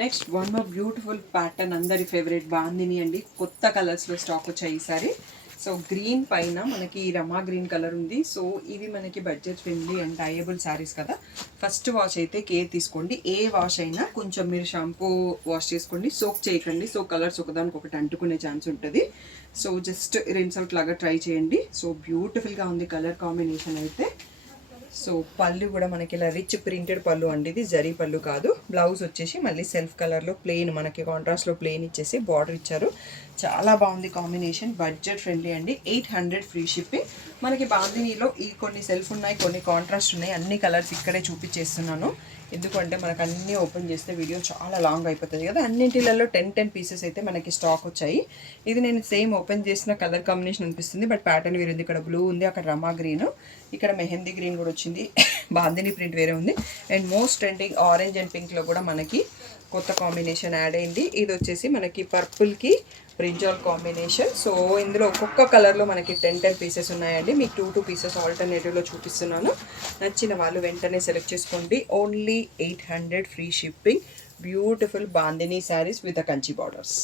Next one more beautiful pattern, అందరి favourite bandhani అండి. కొత్త కలర్స్లో స్టాక్ వచ్చాయి ఈసారి. సో గ్రీన్ పైన మనకి రమా గ్రీన్ కలర్ ఉంది. సో ఇవి మనకి budget friendly and durable saris కదా. ఫస్ట్ వాష్ అయితే కేర్ తీసుకోండి. ఏ వాష్ అయినా కొంచెం మీరు షాంపూ వాష్ చేసుకోండి, సోక్ చేయకండి. సో కలర్స్ ఒకదానికి ఒకటి అంటుకునే ఛాన్స్ ఉంటుంది. సో జస్ట్ రిన్స్ అవుట్ లాగా ట్రై చేయండి. సో బ్యూటిఫుల్గా ఉంది కలర్ కాంబినేషన్ అయితే. సో పళ్ళు కూడా మనకి ఇలా రిచ్ ప్రింటెడ్ పళ్ళు అండి, ఇది జరీ పళ్ళు కాదు. బ్లౌజ్ వచ్చేసి మళ్ళీ సెల్ఫ్ కలర్లో ప్లెయిన్, మనకి కాంట్రాస్ట్లో ప్లెయిన్ ఇచ్చేసి బార్డర్ ఇచ్చారు. చాలా బాగుంది కాంబినేషన్, బడ్జెట్ ఫ్రెండ్లీ అండి. 800 ఫ్రీ షిప్పింగ్. మనకి బాందినీలో ఈ కొన్ని సెల్ఫ్ ఉన్నాయి, కొన్ని కాంట్రాస్ట్ ఉన్నాయి. అన్ని కలర్స్ ఇక్కడే చూపించేస్తున్నాను, ఎందుకంటే మనకు అన్నీ ఓపెన్ చేస్తే వీడియో చాలా లాంగ్ అయిపోతుంది కదా. అన్నింటిలలో 10 పీసెస్ అయితే మనకి స్టాక్ వచ్చాయి. ఇది నేను సేమ్ ఓపెన్ చేసిన కలర్ కాంబినేషన్ అనిపిస్తుంది, బట్ ప్యాటర్న్ వేరే ఉంది. ఇక్కడ బ్లూ ఉంది, అక్కడ రమా గ్రీన్, ఇక్కడ మెహందీ గ్రీన్ కూడా వచ్చింది. బాందిని ప్రింట్ వేరే ఉంది. And most trending orange and పింక్లో కూడా మనకి కొత్త కాంబినేషన్ యాడ్ అయింది. ఇది వచ్చేసి మనకి పర్పుల్కి బ్రింజాల్ కాంబినేషన్. సో ఇందులో ఒక్కొక్క కలర్లో మనకి 10 పీసెస్ ఉన్నాయండి. మీకు 2 పీసెస్ ఆల్టర్నేటివ్లో చూపిస్తున్నాను. నచ్చిన వాళ్ళు వెంటనే సెలెక్ట్ చేసుకోండి. Only 800 free shipping. Beautiful bandhani saris with Kanchi borders.